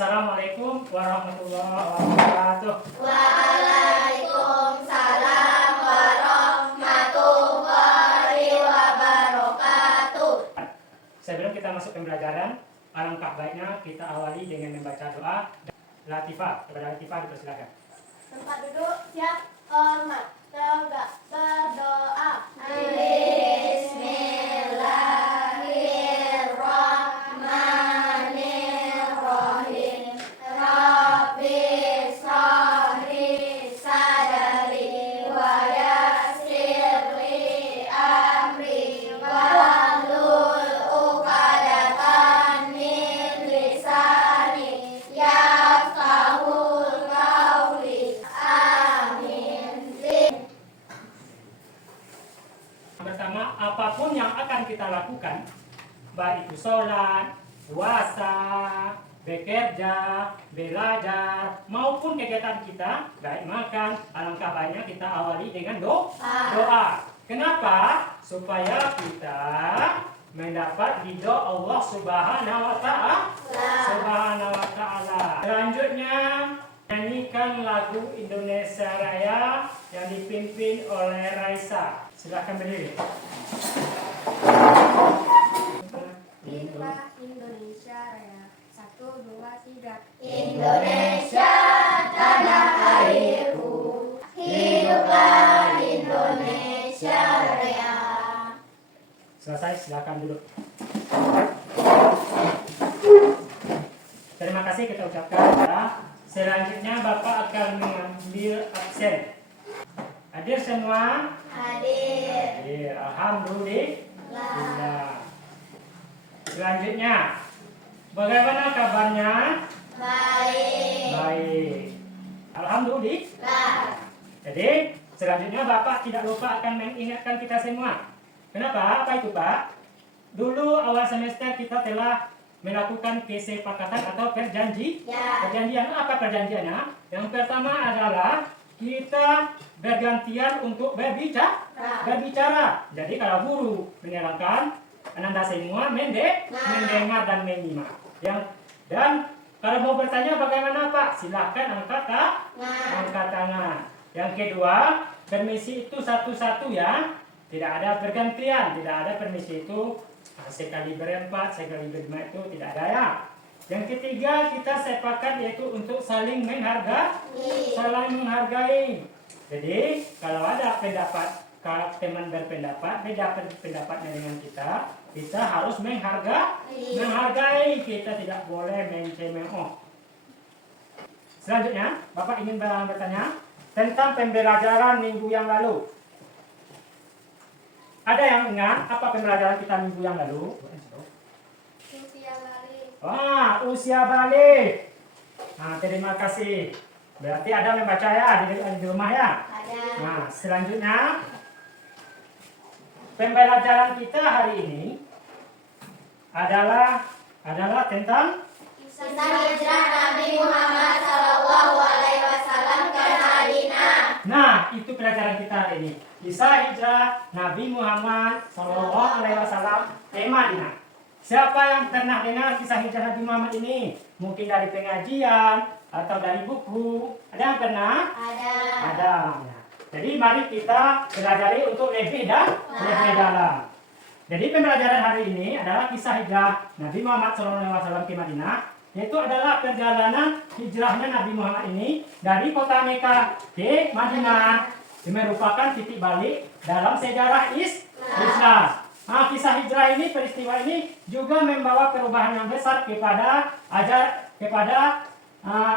Assalamualaikum warahmatullahi wabarakatuh. Waalaikumsalam warahmatullahi wabarakatuh. Sebelum kita masuk pembelajaran, alangkah baiknya kita awali dengan membaca doa Latifah. Kepada Latifah dipersilakan. Tempat duduk siap, hormat, tegak, berdoa. Bismillahirrahmanirrahim. Rabbi shrahli sadri wa yassirli amri wahlul 'uqdatam min lisani yafqahul qawli. Amin. Pertama, apapun yang akan kita lakukan, baik itu sholat, puasa, bekerja, belajar, maupun kegiatan kita, baik makan, alangkah baiknya kita awali dengan doa. Kenapa? Supaya kita mendapat ridho Allah Subhanahu wa Ta'ala. Selanjutnya, nyanyikan lagu Indonesia Raya yang dipimpin oleh Raisa. Silakan berdiri. Inilah Indonesia Raya. 1, 2, 3. Indonesia tanah airku, hiduplah Indonesia Raya. Selesai, silakan duduk. Terima kasih kita ucapkan ya. Selanjutnya Bapak akan mengambil absen. Hadir semua? Hadir. Alhamdulillah. Selanjutnya, bagaimana kabarnya? Baik. Baik. Alhamdulillah. Jadi, selanjutnya Bapak tidak lupa akan mengingatkan kita semua. Kenapa? Apa itu Pak? Dulu awal semester kita telah melakukan kesepakatan atau perjanjian. Apa perjanjiannya? Yang pertama adalah kita bergantian untuk berbicara. Jadi kalau guru menerangkan, Anda semua mendengar dan menyimak. Dan kalau mau bertanya bagaimana Pak? Silahkan angkat tangan. Yang kedua, permisi itu satu-satu ya. Tidak ada bergantian, tidak ada permisi itu sekali berempat, sekali berlima itu tidak ada ya. Yang ketiga kita sepakat yaitu untuk saling menghargai. Jadi kalau ada teman berpendapat beda pendapatnya dengan kita harus menghargai. Kita tidak boleh mencemooh. Selanjutnya Bapak ingin bertanya tentang pembelajaran minggu yang lalu. Ada yang ingat apa pembelajaran kita minggu yang lalu? Usia balik. Usia balik. Terima kasih. Berarti ada membaca ya di rumah ya? Ada. Nah, selanjutnya pembelajaran kita hari ini adalah tentang Kisah hijrah Nabi Muhammad SAW ke Madinah. Nah, itu pelajaran kita hari ini. Kisah hijrah Nabi Muhammad SAW ke Madinah. Siapa yang pernah dengar kisah hijrah Nabi Muhammad ini? Mungkin dari pengajian atau dari buku. Ada yang pernah? Ada. Jadi mari kita pelajari untuk lebih dalam. Jadi pembelajaran hari ini adalah kisah hijrah Nabi Muhammad SAW ke Madinah. Yaitu adalah perjalanan hijrahnya Nabi Muhammad ini dari kota Mekah ke Madinah. Ini merupakan titik balik dalam sejarah Islam. Kisah hijrah ini, peristiwa ini juga membawa perubahan yang besar kepada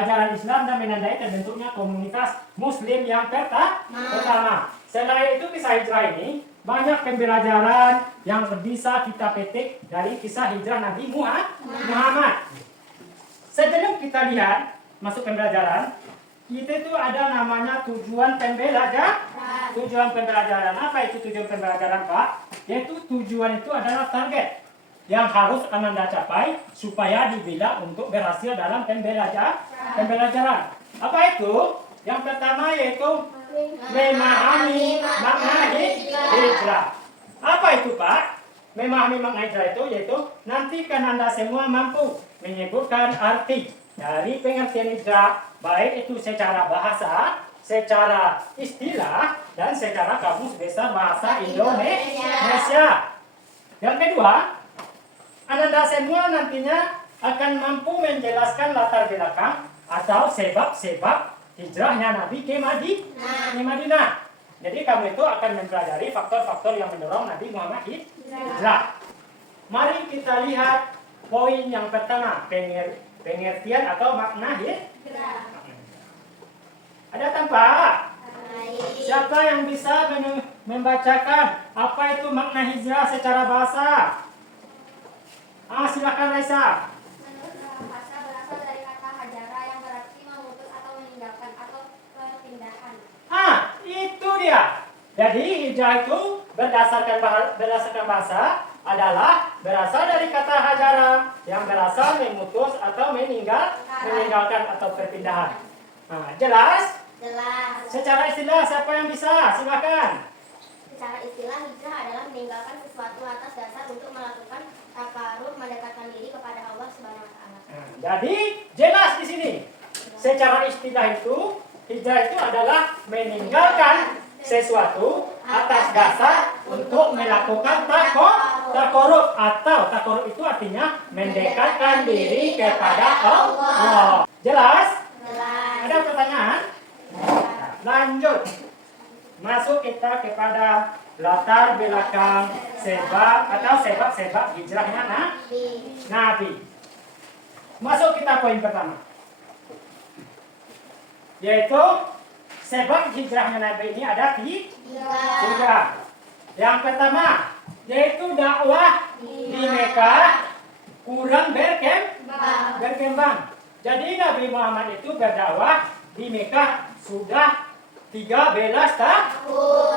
ajaran Islam dan menandai terbentuknya komunitas Muslim yang pertama. Selain itu kisah hijrah ini banyak pembelajaran yang bisa kita petik dari kisah hijrah Nabi Muhammad. Sebelum kita lihat masuk pembelajaran, kita itu ada namanya tujuan pembelajaran. Tujuan pembelajaran apa itu tujuan pembelajaran Pak? Yaitu tujuan itu adalah target yang harus Anda capai supaya dibilang untuk berhasil dalam pembelajaran. Apa itu? Yang pertama yaitu memahami makna hijrah. Apa itu Pak? Memahami makna hijrah itu yaitu nanti kan Anda semua mampu menyebutkan arti Dari pengertian hijrah, baik itu secara bahasa, secara istilah, dan secara kamus besar bahasa Indonesia. Yang kedua, Ananda semua nantinya akan mampu menjelaskan latar belakang atau sebab-sebab hijrahnya Nabi ke Madinah. Jadi kamu itu akan mempelajari faktor-faktor yang mendorong Nabi Muhammad hijrah. Mari kita lihat poin yang pertama, pengertian atau makna hijrah. Ada tanpa? Siapa yang bisa membacakan apa itu makna hijrah secara bahasa? Silakan Raisa. Menurut dalam bahasa berasal dari kata hajara yang berarti memutus atau meninggalkan atau perpindahan. Itu dia. Jadi hijrah itu berdasarkan bahasa adalah berasal dari kata hajara yang berasal memutus atau meninggalkan atau perpindahan. Jelas? Jelas. Secara istilah siapa yang bisa? Silakan. Secara istilah hijrah adalah meninggalkan sesuatu atas dasar untuk melakukan takarub mendekatkan diri kepada Allah Subhanahu wa taala. Jadi jelas di sini. Secara istilah itu hijrah itu adalah meninggalkan sesuatu atas dasar untuk melakukan takarub atau takarub itu artinya mendekatkan diri kepada Allah. Jelas? Jelas. Ada pertanyaan? Lanjut. Masuk kita kepada latar belakang sebab hijrahnya Nabi. Masuk kita poin pertama. Yaitu sebab hijrahnya Nabi ini ada tiga. Yang pertama yaitu dakwah di Mekah kurang berkembang. Jadi Nabi Muhammad itu berdakwah di Mekah sudah 13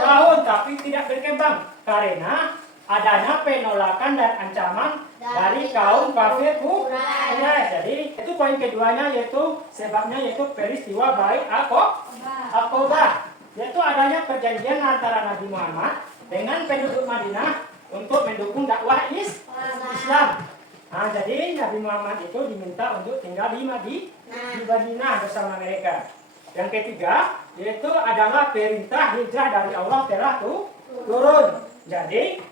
tahun tapi tidak berkembang karena adanya penolakan dan ancaman dari kaum kafir Quraisy. Jadi itu poin keduanya yaitu sebabnya yaitu peristiwa Bai'at Aqabah, yaitu adanya perjanjian antara Nabi Muhammad dengan penduduk Madinah untuk mendukung dakwah Islam. Jadi Nabi Muhammad itu diminta untuk tinggal di Madinah bersama mereka. Yang ketiga yaitu adalah perintah hijrah dari Allah telah turun. Jadi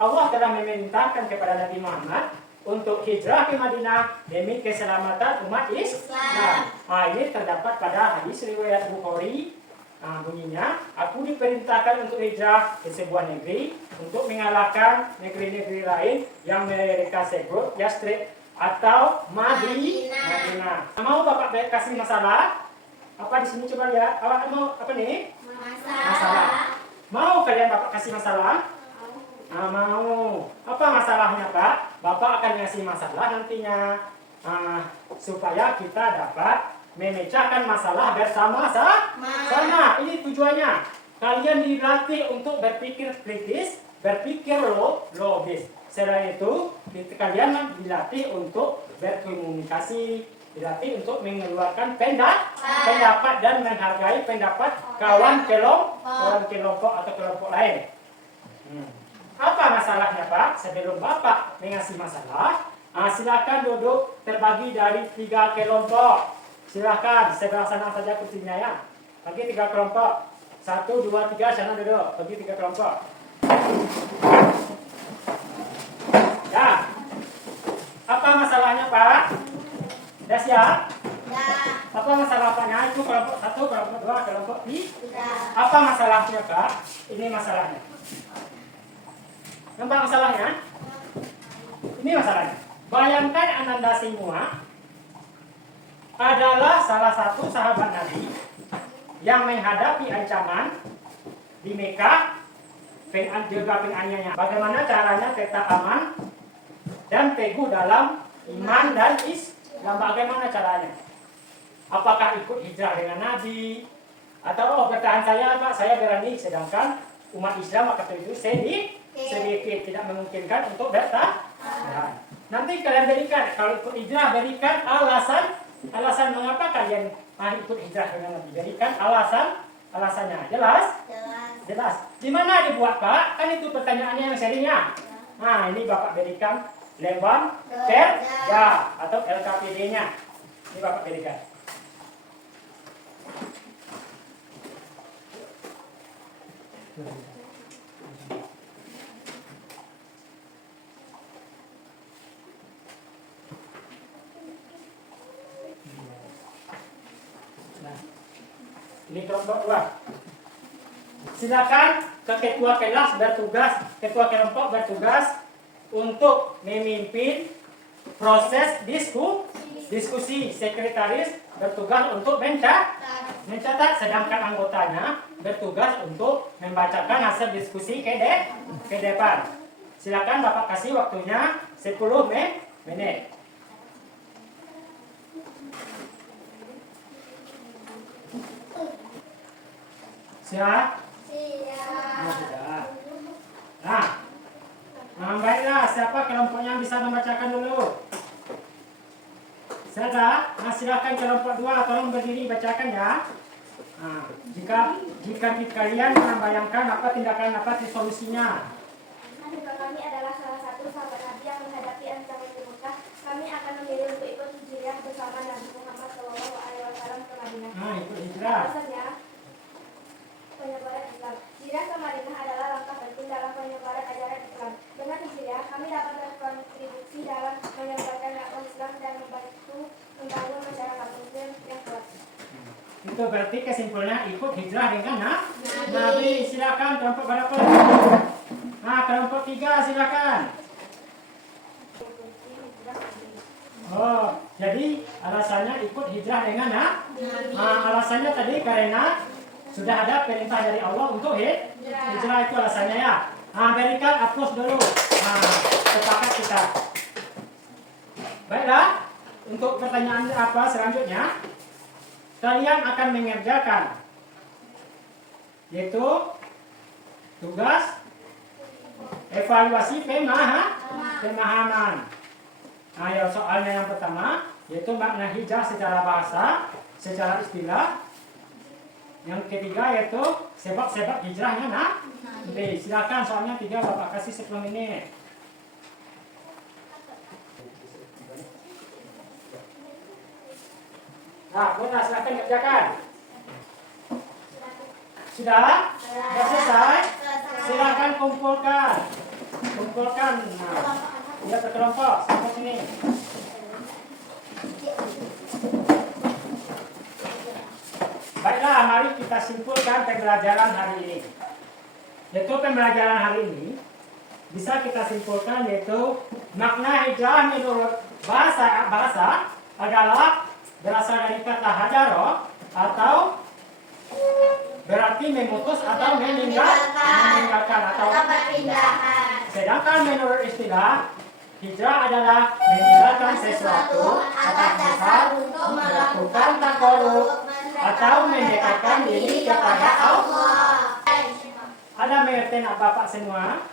Allah telah memerintahkan kepada Nabi Muhammad untuk hijrah ke Madinah demi keselamatan umat Islam. Ini terdapat pada hadis riwayat Bukhari. Bunyinya, aku diperintahkan untuk hijrah ke sebuah negeri untuk mengalahkan negeri-negeri lain yang mereka sebut Yastrib atau Madinah. Mau Bapak kasih masalah? Apa di sini coba lihat? Awak mau apa nih? Masalah. Mau kalian Bapak kasih masalah? Mau. Apa masalahnya Pak? Bapak akan ngasih masalah nantinya supaya kita dapat memecahkan masalah bersama-sama. Ini tujuannya. Kalian dilatih untuk berpikir kritis, berpikir logis. Selain itu, kalian dilatih untuk berkomunikasi, dilatih untuk mengeluarkan pendapat dan menghargai pendapat kawan kelompok atau kelompok lain. Apa masalahnya Pak? Sebelum Bapak mengasih masalah, silakan duduk terbagi dari 3 kelompok. Silakan sebelah sana saja kursinya ya. Bagi 3 kelompok. 1, 2, 3 sana duduk. Bagi 3 kelompok. Ya. Apa masalahnya Pak? Sudah siap? Apa masalah Paknya? Itu kelompok 1, kelompok 2, kelompok 3. Apa masalahnya Pak? Ini masalahnya. Nampak masalahnya? Ini masalahnya. Bayangkan Ananda semua adalah salah satu sahabat Nabi yang menghadapi ancaman di Mekah juga penganiayaan. Bagaimana caranya tetap aman dan teguh dalam iman dan Islam? Bagaimana caranya? Apakah ikut hijrah dengan Nabi atau bertahan Pak, saya berani, sedangkan umat Islam waktu itu sedikit tidak memungkinkan untuk bertahan. Nanti kalian berikan, kalau ikut hijrah berikan alasan mengapa kalian ikut hijrah dengan Nabi. Berikan alasannya. Jelas. Di mana dibuat Pak? Kan itu pertanyaannya yang seringnya. Ini Bapak berikan lembar kerja atau LKPD-nya. Ini Bapak berikan. Nah, ini kelompok 2. Silakan ke ketua kelas bertugas, ketua kelompok bertugas untuk memimpin proses diskusi. Sekretaris bertugas untuk mencatat, sedangkan anggotanya bertugas untuk membacakan hasil diskusi ke depan. Silakan Bapak kasih waktunya 10 menit. Siap? Nah, sudah. Nah, baiklah, siapa kelompoknya yang bisa membacakan dulu? Sudah? Nah, silakan kelompok 2 tolong berdiri bacakan ya. Nah, jika kalian membayangkan apa tindakan apa solusinya. Jika kami adalah salah satu sahabat Nabi yang menghadapi ancaman di Mekah, kami akan memilih untuk ikut hijrah bersama Nabi Muhammad SAW ke Madinah. Nah, ikut hijrah. Alasannya, penyebaran Islam. Hijrah ke Madinah adalah langkah penting dalam penyebaran ajaran Islam. Dengan hijrah, kami dapat berkontribusi dalam menyebarkan dakwah Islam dan membantu membangun masyarakat Muslim yang kuat. Itu berarti kesimpulannya ikut hijrah dengan Nabi. Silakan kelompok berapa? Nah, kelompok 3 silakan. Oh, jadi alasannya ikut hijrah dengan alasannya tadi karena sudah ada perintah dari Allah untuk hijrah, itu alasannya ya. Nah, berikan aplaus dulu. Nah, sepakat kita. Baiklah, untuk pertanyaan apa selanjutnya? Kalian akan mengerjakan yaitu tugas evaluasi pemahaman. Nah, ya, soalnya yang pertama yaitu makna hijrah secara bahasa, secara istilah. Yang ketiga yaitu sebab-sebab hijrahnya Nabi. Silakan, soalnya 3 Bapak kasih 10 menit. Nah, boleh silakan kerjakan. Sudah? Sudah selesai? Silakan kumpulkan. Nah, dia berkelompok sampai sini. Baiklah, mari kita simpulkan pembelajaran hari ini. Yaitu pembelajaran hari ini bisa kita simpulkan yaitu makna hijrah menurut bahasa adalah berasal dari kata hajaro atau berarti memutus atau meninggalkan atau perpindahan. sedangkan menurut istilah hijrah adalah meninggalkan sesuatu atas dasar melakukan takarrub atau mendekatkan diri kepada Allah. Ada mengerti Bapak semua?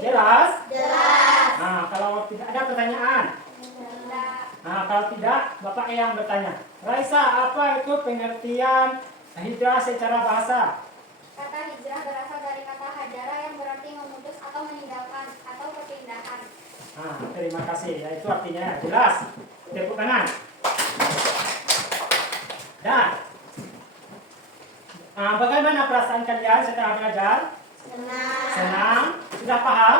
Jelas? Nah, kalau tidak ada pertanyaan. Nah, kalau tidak, Bapak yang bertanya. Raisa, apa itu pengertian hijrah secara bahasa? Kata hijrah berasal dari kata hajara yang berarti memutus atau meninggalkan atau perpindahan. Nah, terima kasih. Ya, itu artinya jelas. Tepuk tangan. Dan bagaimana perasaan kalian setelah belajar? Senang? Sudah paham?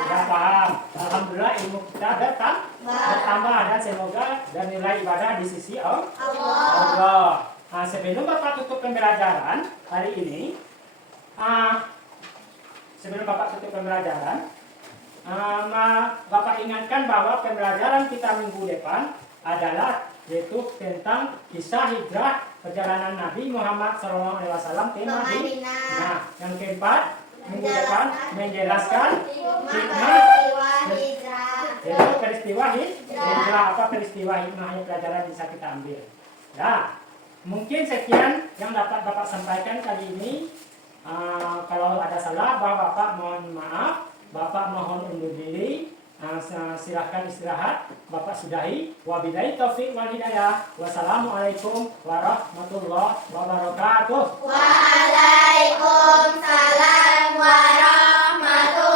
Sudah paham. Alhamdulillah ilmu kita bertambah dan semoga dan nilai ibadah di sisi Allah. Nah, sebelum Bapak tutup pembelajaran hari ini, Bapak ingatkan bahwa pembelajaran kita minggu depan adalah yaitu tentang kisah hijrah perjalanan Nabi Muhammad SAW ke Madinah. Nah, yang keempat minggu depan menjelaskan hikmah yaitu peristiwa hijrah, apa peristiwa hikmahnya pelajaran bisa kita ambil. Ya, mungkin sekian yang dapat Bapak sampaikan kali ini. Kalau ada salah, Bapak mohon maaf, Bapak mohon undur diri. Silahkan istirahat. Bapak sudahi. Wabillahi taufiq wal hidayah. Wassalamualaikum warahmatullahi wabarakatuh. Waalaikumsalam warahmatullahi